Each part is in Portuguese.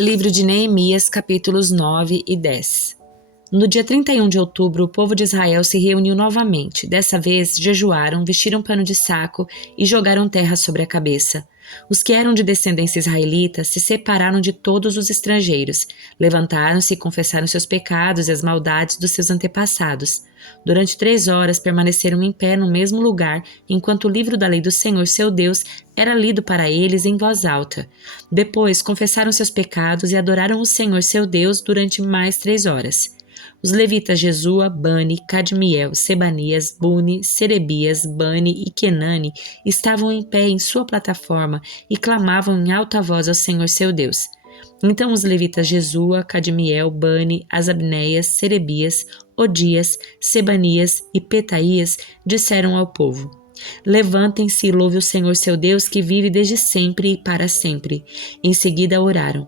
Livro de Neemias, capítulos 9 e 10. No dia 31 de outubro, o povo de Israel se reuniu novamente. Dessa vez, jejuaram, vestiram pano de saco e jogaram terra sobre a cabeça. Os que eram de descendência israelita se separaram de todos os estrangeiros, levantaram-se e confessaram seus pecados e as maldades dos seus antepassados. Durante 3 horas permaneceram em pé no mesmo lugar, enquanto o livro da lei do Senhor, seu Deus, era lido para eles em voz alta. Depois confessaram seus pecados e adoraram o Senhor, seu Deus, durante mais 3 horas. Os levitas Jesua, Bani, Cadmiel, Sebanias, Buni, Serebias, Bani e Kenani estavam em pé em sua plataforma e clamavam em alta voz ao Senhor seu Deus. Então os levitas Jesua, Cadmiel, Bani, Asabneias, Serebias, Odias, Sebanias e Petaías disseram ao povo: Levantem-se e louve o Senhor seu Deus, que vive desde sempre e para sempre. Em seguida oraram: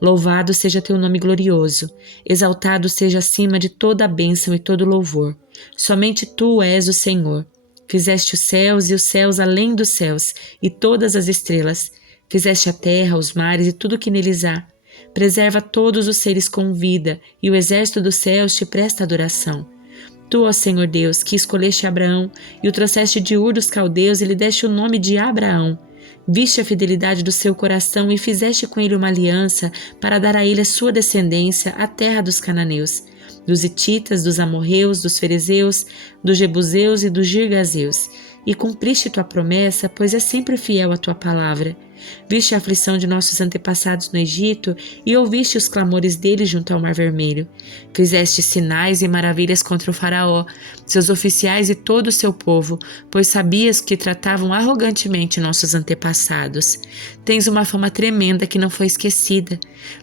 Louvado seja teu nome glorioso, exaltado seja acima de toda a bênção e todo louvor. Somente tu és o Senhor. Fizeste os céus e os céus além dos céus, e todas as estrelas. Fizeste a terra, os mares e tudo o que neles há. Preserva todos os seres com vida, e o exército dos céus te presta adoração. Tu, ó Senhor Deus, que escolheste Abraão, e o trouxeste de Ur dos caldeus, e lhe deste o nome de Abraão. Viste a fidelidade do seu coração e fizeste com ele uma aliança para dar a ele a sua descendência, a terra dos cananeus, dos hititas, dos amorreus, dos ferezeus, dos jebuseus e dos girgazeus. E cumpriste tua promessa, pois é sempre fiel a tua palavra. Viste a aflição de nossos antepassados no Egito e ouviste os clamores deles junto ao Mar Vermelho. Fizeste sinais e maravilhas contra o faraó, seus oficiais e todo o seu povo, pois sabias que tratavam arrogantemente nossos antepassados. Tens uma fama tremenda que não foi esquecida.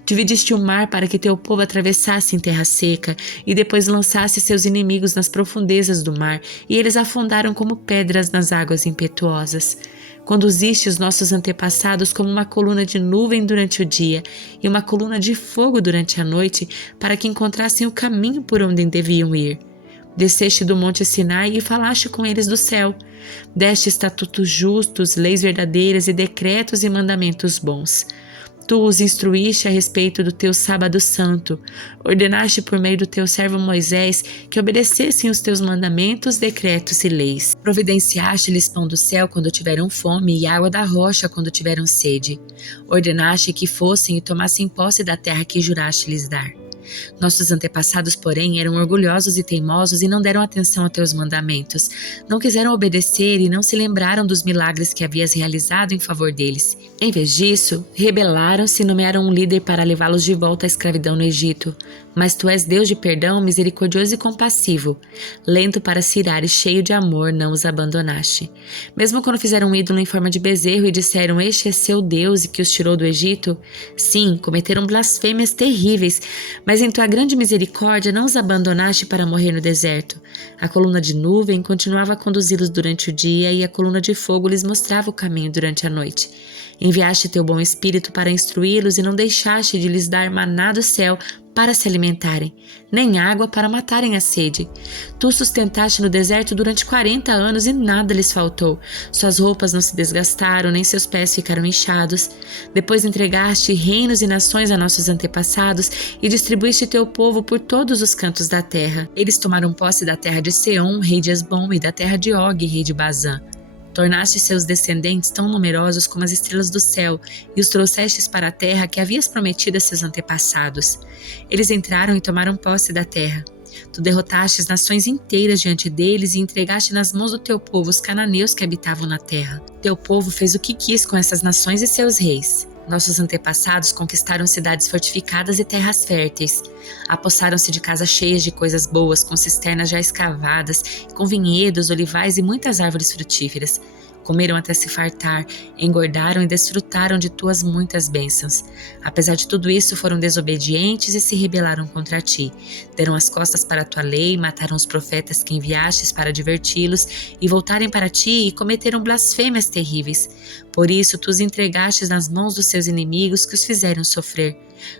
Dividiste o mar para que teu povo atravessasse em terra seca e depois lançasse seus inimigos nas profundezas do mar, e eles afundaram como pedras nas águas impetuosas. Conduziste os nossos antepassados como uma coluna de nuvem durante o dia e uma coluna de fogo durante a noite, para que encontrassem o caminho por onde deviam ir. Desceste do monte Sinai e falaste com eles do céu. Deste estatutos justos, leis verdadeiras e decretos e mandamentos bons. Tu os instruíste a respeito do teu sábado santo. Ordenaste por meio do teu servo Moisés que obedecessem os teus mandamentos, decretos e leis. Providenciaste-lhes pão do céu quando tiveram fome e água da rocha quando tiveram sede. Ordenaste que fossem e tomassem posse da terra que juraste lhes dar. Nossos antepassados, porém, eram orgulhosos e teimosos e não deram atenção a teus mandamentos. Não quiseram obedecer e não se lembraram dos milagres que havias realizado em favor deles. Em vez disso, rebelaram-se e nomearam um líder para levá-los de volta à escravidão no Egito. Mas tu és Deus de perdão, misericordioso e compassivo. Lento para se irar e cheio de amor, não os abandonaste. Mesmo quando fizeram um ídolo em forma de bezerro e disseram: Este é seu Deus e que os tirou do Egito, sim, cometeram blasfêmias terríveis, mas em tua grande misericórdia não os abandonaste para morrer no deserto. A coluna de nuvem continuava a conduzi-los durante o dia e a coluna de fogo lhes mostrava o caminho durante a noite. Enviaste teu bom espírito para instruí-los e não deixaste de lhes dar maná do céu para se alimentarem, nem água para matarem a sede. Tu os sustentaste no deserto durante 40 anos e nada lhes faltou. Suas roupas não se desgastaram, nem seus pés ficaram inchados. Depois entregaste reinos e nações a nossos antepassados e distribuíste teu povo por todos os cantos da terra. Eles tomaram posse da terra de Seom, rei de Hesbom, e da terra de Og, rei de Bazã. Tornaste seus descendentes tão numerosos como as estrelas do céu e os trouxestes para a terra que havias prometido a seus antepassados. Eles entraram e tomaram posse da terra. Tu derrotaste as nações inteiras diante deles e entregaste nas mãos do teu povo os cananeus que habitavam na terra. Teu povo fez o que quis com essas nações e seus reis. Nossos antepassados conquistaram cidades fortificadas e terras férteis. Apossaram-se de casas cheias de coisas boas, com cisternas já escavadas, com vinhedos, olivais e muitas árvores frutíferas. Comeram até se fartar, engordaram e desfrutaram de tuas muitas bênçãos. Apesar de tudo isso, foram desobedientes e se rebelaram contra ti. Deram as costas para a tua lei, mataram os profetas que enviastes para diverti-los e voltarem para ti e cometeram blasfêmias terríveis. Por isso, tu os entregastes nas mãos dos seus inimigos que os fizeram sofrer.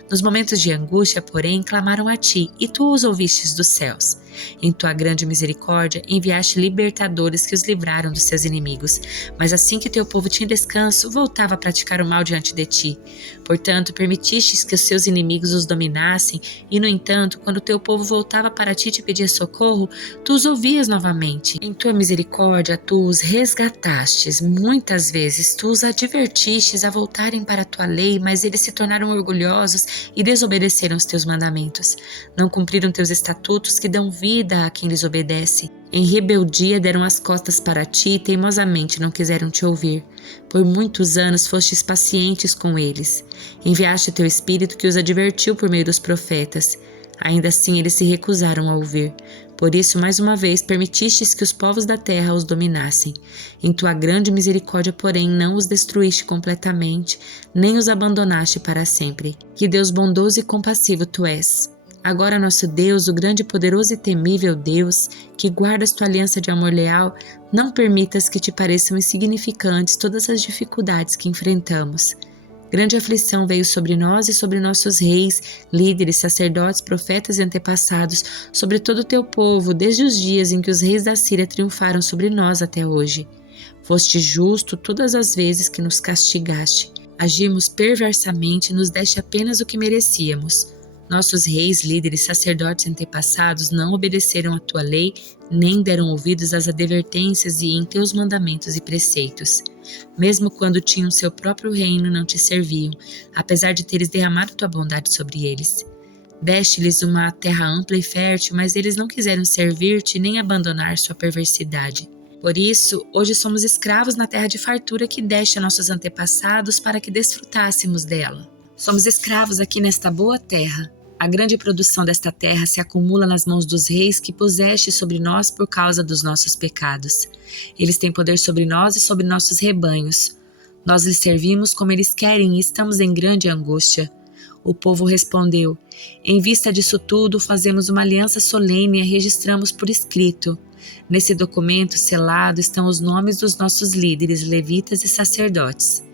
Nos momentos de angústia, porém, clamaram a ti e tu os ouvistes dos céus. Em tua grande misericórdia, enviaste libertadores que os livraram dos seus inimigos. Mas assim que teu povo tinha descanso, voltava a praticar o mal diante de ti. Portanto, permitistes que os seus inimigos os dominassem, e, no entanto, quando teu povo voltava para ti e te pedia socorro, tu os ouvias novamente. Em tua misericórdia, tu os resgatastes. Muitas vezes, tu os advertistes a voltarem para a tua lei, mas eles se tornaram orgulhosos e desobedeceram os teus mandamentos. Não cumpriram teus estatutos que dão vida a quem lhes obedece. Em rebeldia deram as costas para ti e teimosamente não quiseram te ouvir. Por muitos anos fostes pacientes com eles. Enviaste teu Espírito que os advertiu por meio dos profetas. Ainda assim eles se recusaram a ouvir. Por isso, mais uma vez, permitistes que os povos da terra os dominassem. Em tua grande misericórdia, porém, não os destruíste completamente, nem os abandonaste para sempre. Que Deus bondoso e compassivo tu és. Agora, nosso Deus, o grande, poderoso e temível Deus, que guardas tua aliança de amor leal, não permitas que te pareçam insignificantes todas as dificuldades que enfrentamos. Grande aflição veio sobre nós e sobre nossos reis, líderes, sacerdotes, profetas e antepassados, sobre todo o teu povo, desde os dias em que os reis da Síria triunfaram sobre nós até hoje. Foste justo todas as vezes que nos castigaste. Agimos perversamente e nos deste apenas o que merecíamos. Nossos reis, líderes, sacerdotes e antepassados não obedeceram à tua lei, nem deram ouvidos às advertências e em teus mandamentos e preceitos. Mesmo quando tinham seu próprio reino, não te serviam, apesar de teres derramado tua bondade sobre eles. Deste-lhes uma terra ampla e fértil, mas eles não quiseram servir-te nem abandonar sua perversidade. Por isso, hoje somos escravos na terra de fartura que deste a nossos antepassados para que desfrutássemos dela. Somos escravos aqui nesta boa terra. A grande produção desta terra se acumula nas mãos dos reis que puseste sobre nós por causa dos nossos pecados. Eles têm poder sobre nós e sobre nossos rebanhos. Nós lhes servimos como eles querem e estamos em grande angústia. O povo respondeu: em vista disso tudo, fazemos uma aliança solene e a registramos por escrito. Nesse documento selado estão os nomes dos nossos líderes, levitas e sacerdotes.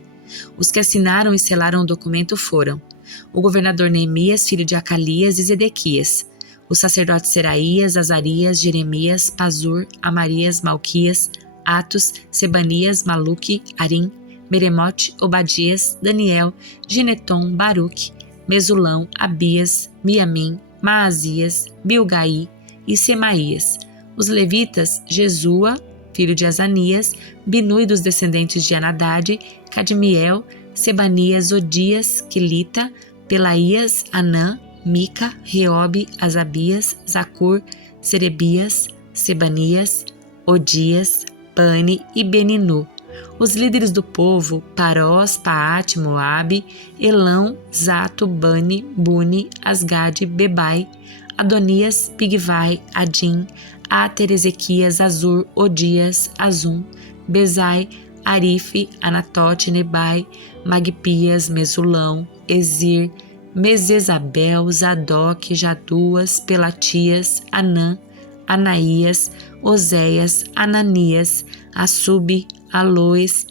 Os que assinaram e selaram o documento foram o governador Neemias, filho de Acalias e Zedequias, os sacerdotes Seraías, Azarias, Jeremias, Pazur, Amarias, Malquias, Atos, Sebanias, Maluque, Arim, Meremote, Obadias, Daniel, Gineton, Baruque, Mesulão, Abias, Miamim, Maazias, Bilgai e Semaías. Os levitas, Jesua, filho de Azanias, Binui dos descendentes de Anadade, Cadmiel, Sebanias, Odias, Quelita, Pelaías, Anã, Mica, Reobe, Azabias, Zacur, Serebias, Sebanias, Odias, Bani e Beninu. Os líderes do povo, Parós, Paate, Moabe, Elão, Zato, Bani, Buni, Asgade, Bebai, Adonias, Bigvai, Adim, Ater, Ezequias, Azur, Odias, Azum, Bezai, Arife, Anatote, Nebai, Magpias, Mesulão, Ezir, Mesesabel, Zadok, Jaduas, Pelatias, Anã, Anaías, Oséias, Ananias, Assub, Aloes,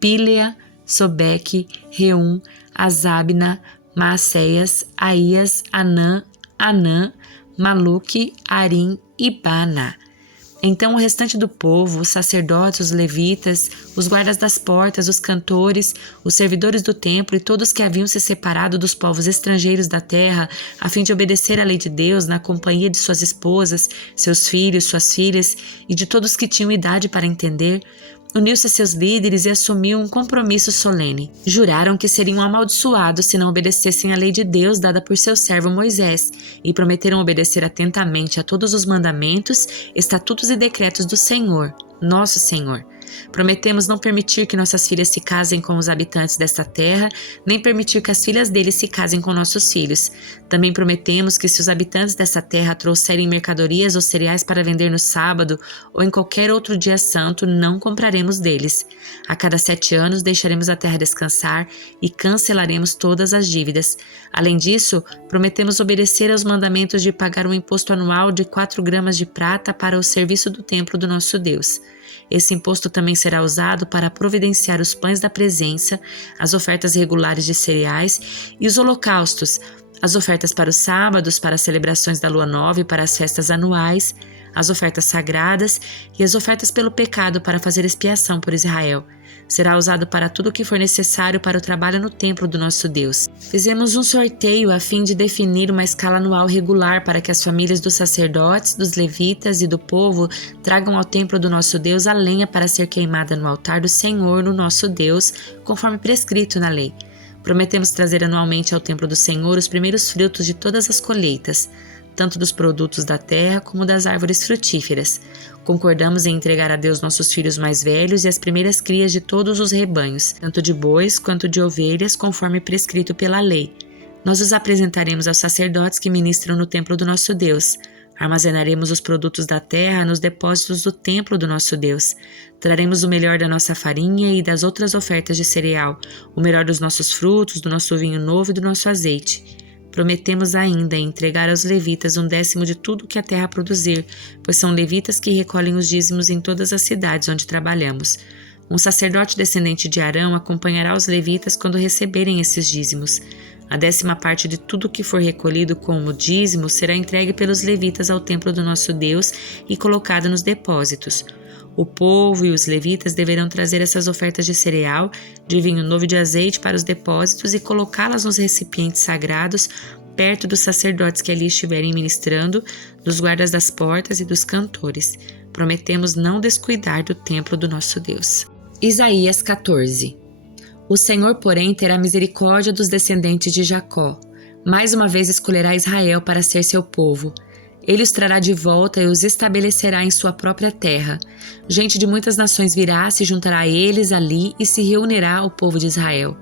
Pílea, Sobeque, Reum, Azabna, Maacéias, Aías, Anã, Maluque, Arim e Bana. Então o restante do povo, os sacerdotes, os levitas, os guardas das portas, os cantores, os servidores do templo e todos que haviam se separado dos povos estrangeiros da terra, a fim de obedecer à lei de Deus na companhia de suas esposas, seus filhos, suas filhas e de todos que tinham idade para entender, uniu-se a seus líderes e assumiu um compromisso solene. Juraram que seriam amaldiçoados se não obedecessem à lei de Deus dada por seu servo Moisés, e prometeram obedecer atentamente a todos os mandamentos, estatutos e decretos do Senhor, nosso Senhor. Prometemos não permitir que nossas filhas se casem com os habitantes desta terra, nem permitir que as filhas deles se casem com nossos filhos. Também prometemos que se os habitantes dessa terra trouxerem mercadorias ou cereais para vender no sábado ou em qualquer outro dia santo, não compraremos deles. A cada 7 anos deixaremos a terra descansar e cancelaremos todas as dívidas. Além disso, prometemos obedecer aos mandamentos de pagar um imposto anual de 4 gramas de prata para o serviço do templo do nosso Deus. Esse imposto também será usado para providenciar os pães da presença, as ofertas regulares de cereais e os holocaustos, as ofertas para os sábados, para as celebrações da lua nova e para as festas anuais, as ofertas sagradas e as ofertas pelo pecado para fazer expiação por Israel. Será usado para tudo o que for necessário para o trabalho no templo do nosso Deus. Fizemos um sorteio a fim de definir uma escala anual regular para que as famílias dos sacerdotes, dos levitas e do povo tragam ao templo do nosso Deus a lenha para ser queimada no altar do Senhor, no nosso Deus, conforme prescrito na lei. Prometemos trazer anualmente ao templo do Senhor os primeiros frutos de todas as colheitas, tanto dos produtos da terra como das árvores frutíferas. Concordamos em entregar a Deus nossos filhos mais velhos e as primeiras crias de todos os rebanhos, tanto de bois quanto de ovelhas, conforme prescrito pela lei. Nós os apresentaremos aos sacerdotes que ministram no templo do nosso Deus. Armazenaremos os produtos da terra nos depósitos do templo do nosso Deus. Traremos o melhor da nossa farinha e das outras ofertas de cereal, o melhor dos nossos frutos, do nosso vinho novo e do nosso azeite. Prometemos ainda entregar aos levitas 1/10 de tudo que a terra produzir, pois são levitas que recolhem os dízimos em todas as cidades onde trabalhamos. Um sacerdote descendente de Arão acompanhará os levitas quando receberem esses dízimos. A 10ª parte de tudo que for recolhido como dízimo será entregue pelos levitas ao templo do nosso Deus e colocado nos depósitos. O povo e os levitas deverão trazer essas ofertas de cereal, de vinho novo e de azeite para os depósitos e colocá-las nos recipientes sagrados perto dos sacerdotes que ali estiverem ministrando, dos guardas das portas e dos cantores. Prometemos não descuidar do templo do nosso Deus. Isaías 14. O Senhor, porém, terá misericórdia dos descendentes de Jacó. Mais uma vez escolherá Israel para ser seu povo. Ele os trará de volta e os estabelecerá em sua própria terra. Gente de muitas nações virá, se juntará a eles ali e se reunirá ao povo de Israel.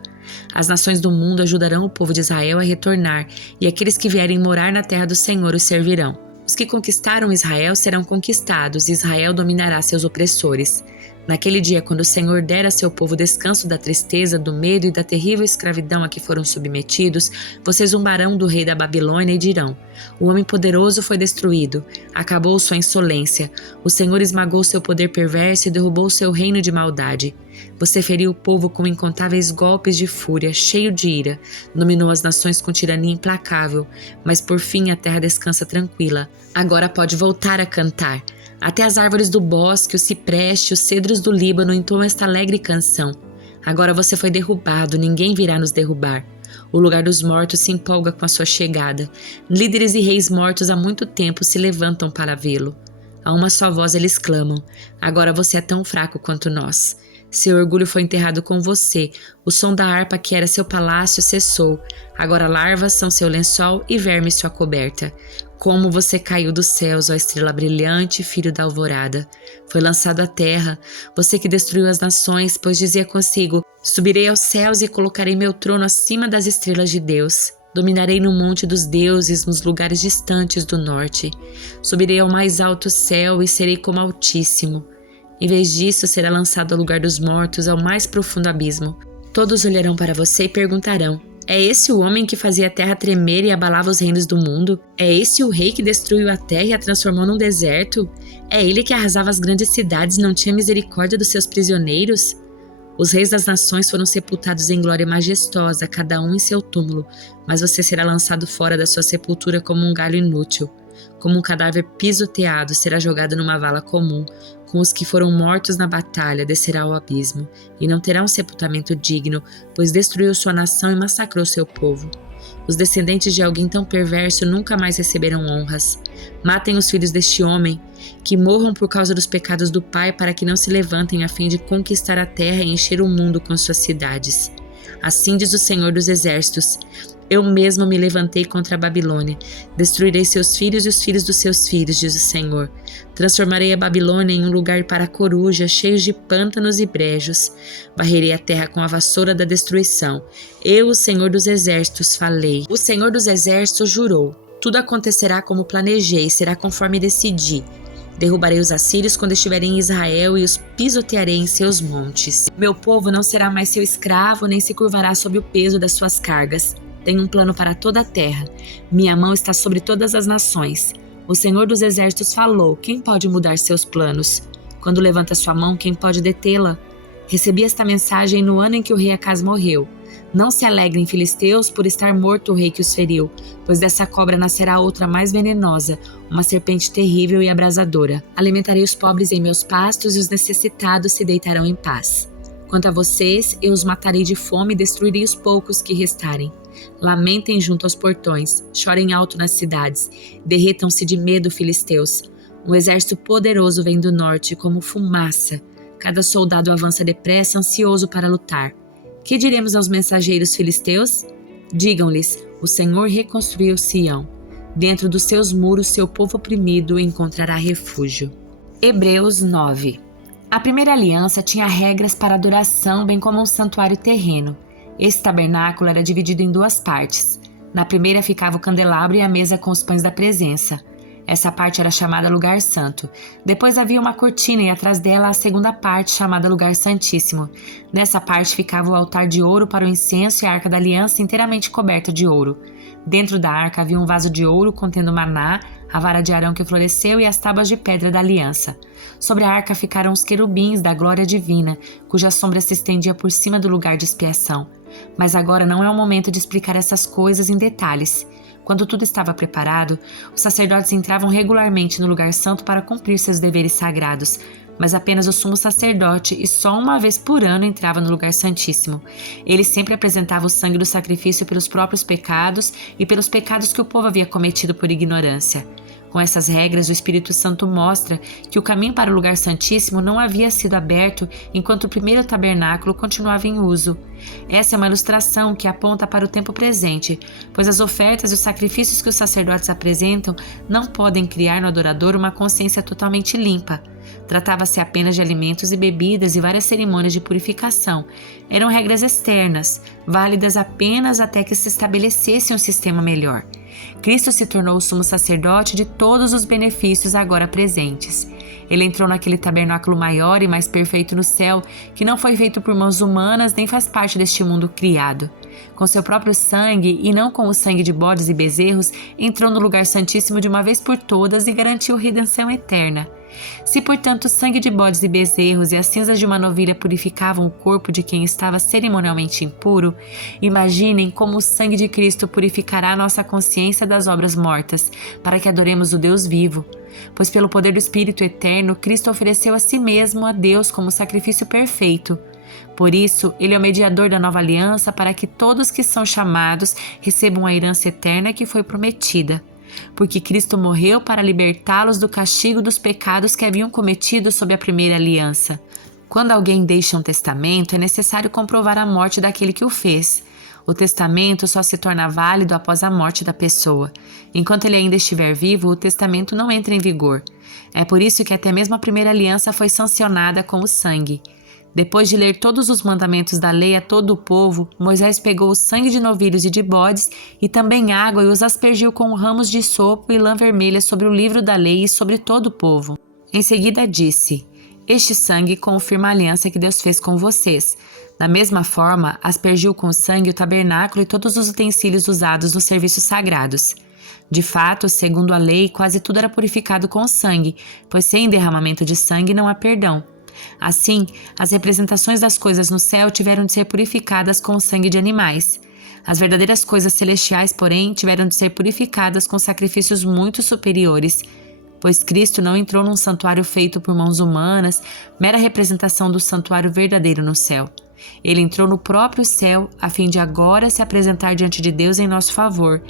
As nações do mundo ajudarão o povo de Israel a retornar, e aqueles que vierem morar na terra do Senhor os servirão. Os que conquistaram Israel serão conquistados, e Israel dominará seus opressores. Naquele dia, quando o Senhor der a seu povo descanso da tristeza, do medo e da terrível escravidão a que foram submetidos, vocês zombarão do rei da Babilônia e dirão: o homem poderoso foi destruído, acabou sua insolência, o Senhor esmagou seu poder perverso e derrubou seu reino de maldade. Você feriu o povo com incontáveis golpes de fúria, cheio de ira, dominou as nações com tirania implacável, mas por fim a terra descansa tranquila. Agora pode voltar a cantar. Até as árvores do bosque, o cipreste, os cedros do Líbano entoam esta alegre canção. Agora você foi derrubado, ninguém virá nos derrubar. O lugar dos mortos se empolga com a sua chegada. Líderes e reis mortos há muito tempo se levantam para vê-lo. A uma só voz eles clamam: agora você é tão fraco quanto nós. Seu orgulho foi enterrado com você, o som da harpa que era seu palácio cessou. Agora larvas são seu lençol e vermes sua coberta. Como você caiu dos céus, ó estrela brilhante, filho da alvorada. Foi lançado à terra, você que destruiu as nações, pois dizia consigo: subirei aos céus e colocarei meu trono acima das estrelas de Deus. Dominarei no monte dos deuses, nos lugares distantes do norte. Subirei ao mais alto céu e serei como Altíssimo. Em vez disso, será lançado ao lugar dos mortos, ao mais profundo abismo. Todos olharão para você e perguntarão: é esse o homem que fazia a terra tremer e abalava os reinos do mundo? É esse o rei que destruiu a terra e a transformou num deserto? É ele que arrasava as grandes cidades e não tinha misericórdia dos seus prisioneiros? Os reis das nações foram sepultados em glória majestosa, cada um em seu túmulo, mas você será lançado fora da sua sepultura como um galho inútil. Como um cadáver pisoteado, será jogado numa vala comum. Com os que foram mortos na batalha, descerá ao abismo, e não terá um sepultamento digno, pois destruiu sua nação e massacrou seu povo. Os descendentes de alguém tão perverso nunca mais receberão honras. Matem os filhos deste homem, que morram por causa dos pecados do pai, para que não se levantem a fim de conquistar a terra e encher o mundo com suas cidades. Assim diz o Senhor dos Exércitos: eu mesmo me levantei contra a Babilônia. Destruirei seus filhos e os filhos dos seus filhos, diz o Senhor. Transformarei a Babilônia em um lugar para corujas, cheios de pântanos e brejos. Varrerei a terra com a vassoura da destruição. Eu, o Senhor dos Exércitos, falei. O Senhor dos Exércitos jurou: tudo acontecerá como planejei, será conforme decidi. Derrubarei os assírios quando estiverem em Israel e os pisotearei em seus montes. Meu povo não será mais seu escravo, nem se curvará sob o peso das suas cargas. Tenho um plano para toda a terra. Minha mão está sobre todas as nações. O Senhor dos Exércitos falou: quem pode mudar seus planos? Quando levanta sua mão, quem pode detê-la? Recebi esta mensagem no ano em que o rei Acaz morreu. Não se alegrem, filisteus, por estar morto o rei que os feriu, pois dessa cobra nascerá outra mais venenosa, uma serpente terrível e abrasadora. Alimentarei os pobres em meus pastos e os necessitados se deitarão em paz. Quanto a vocês, eu os matarei de fome e destruirei os poucos que restarem. Lamentem junto aos portões, chorem alto nas cidades, derretam-se de medo, filisteus. Um exército poderoso vem do norte como fumaça. Cada soldado avança depressa, ansioso para lutar. Que diremos aos mensageiros filisteus? Digam-lhes, o Senhor reconstruiu Sião. Dentro dos seus muros, seu povo oprimido encontrará refúgio. Hebreus 9. A primeira aliança tinha regras para adoração, bem como um santuário terreno. Esse tabernáculo era dividido em duas partes. Na primeira ficava o candelabro e a mesa com os pães da presença. Essa parte era chamada Lugar Santo. Depois havia uma cortina e atrás dela a segunda parte, chamada Lugar Santíssimo. Nessa parte ficava o altar de ouro para o incenso e a arca da aliança inteiramente coberta de ouro. Dentro da arca havia um vaso de ouro contendo maná, a vara de Arão que floresceu e as tábuas de pedra da aliança. Sobre a arca ficaram os querubins da glória divina, cuja sombra se estendia por cima do lugar de expiação. Mas agora não é o momento de explicar essas coisas em detalhes. Quando tudo estava preparado, os sacerdotes entravam regularmente no lugar santo para cumprir seus deveres sagrados, mas apenas o sumo sacerdote e só uma vez por ano entrava no lugar santíssimo. Ele sempre apresentava o sangue do sacrifício pelos próprios pecados e pelos pecados que o povo havia cometido por ignorância. Com essas regras, o Espírito Santo mostra que o caminho para o lugar santíssimo não havia sido aberto enquanto o primeiro tabernáculo continuava em uso. Essa é uma ilustração que aponta para o tempo presente, pois as ofertas e os sacrifícios que os sacerdotes apresentam não podem criar no adorador uma consciência totalmente limpa. Tratava-se apenas de alimentos e bebidas e várias cerimônias de purificação. Eram regras externas, válidas apenas até que se estabelecesse um sistema melhor. Cristo se tornou o sumo sacerdote de todos os benefícios agora presentes. Ele entrou naquele tabernáculo maior e mais perfeito no céu, que não foi feito por mãos humanas nem faz parte deste mundo criado. Com seu próprio sangue, e não com o sangue de bodes e bezerros, entrou no lugar santíssimo de uma vez por todas e garantiu redenção eterna. Se, portanto, o sangue de bodes e bezerros e as cinzas de uma novilha purificavam o corpo de quem estava cerimonialmente impuro, imaginem como o sangue de Cristo purificará nossa consciência das obras mortas, para que adoremos o Deus vivo. Pois pelo poder do Espírito eterno, Cristo ofereceu a si mesmo a Deus como sacrifício perfeito. Por isso, ele é o mediador da nova aliança para que todos que são chamados recebam a herança eterna que foi prometida. Porque Cristo morreu para libertá-los do castigo dos pecados que haviam cometido sob a primeira aliança. Quando alguém deixa um testamento, é necessário comprovar a morte daquele que o fez. O testamento só se torna válido após a morte da pessoa. Enquanto ele ainda estiver vivo, o testamento não entra em vigor. É por isso que até mesmo a primeira aliança foi sancionada com o sangue. Depois de ler todos os mandamentos da lei a todo o povo, Moisés pegou o sangue de novilhos e de bodes e também água e os aspergiu com ramos de sopo e lã vermelha sobre o livro da lei e sobre todo o povo. Em seguida disse: Este sangue confirma a aliança que Deus fez com vocês. Da mesma forma, aspergiu com sangue o tabernáculo e todos os utensílios usados nos serviços sagrados. De fato, segundo a lei, quase tudo era purificado com sangue, pois sem derramamento de sangue não há perdão. Assim, as representações das coisas no céu tiveram de ser purificadas com o sangue de animais. As verdadeiras coisas celestiais, porém, tiveram de ser purificadas com sacrifícios muito superiores, pois Cristo não entrou num santuário feito por mãos humanas, mera representação do santuário verdadeiro no céu. Ele entrou no próprio céu, a fim de agora se apresentar diante de Deus em nosso favor.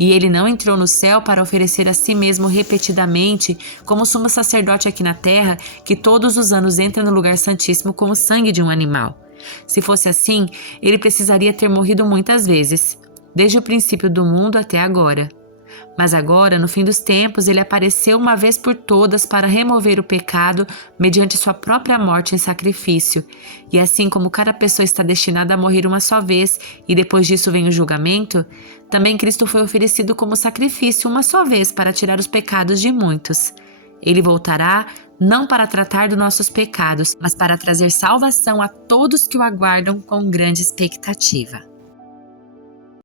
E ele não entrou no céu para oferecer a si mesmo repetidamente, como sumo sacerdote aqui na terra, que todos os anos entra no lugar santíssimo com o sangue de um animal. Se fosse assim, ele precisaria ter morrido muitas vezes, desde o princípio do mundo até agora. Mas agora, no fim dos tempos, ele apareceu uma vez por todas para remover o pecado mediante sua própria morte em sacrifício. E assim como cada pessoa está destinada a morrer uma só vez e depois disso vem o julgamento, também Cristo foi oferecido como sacrifício uma só vez para tirar os pecados de muitos. Ele voltará não para tratar dos nossos pecados, mas para trazer salvação a todos que o aguardam com grande expectativa.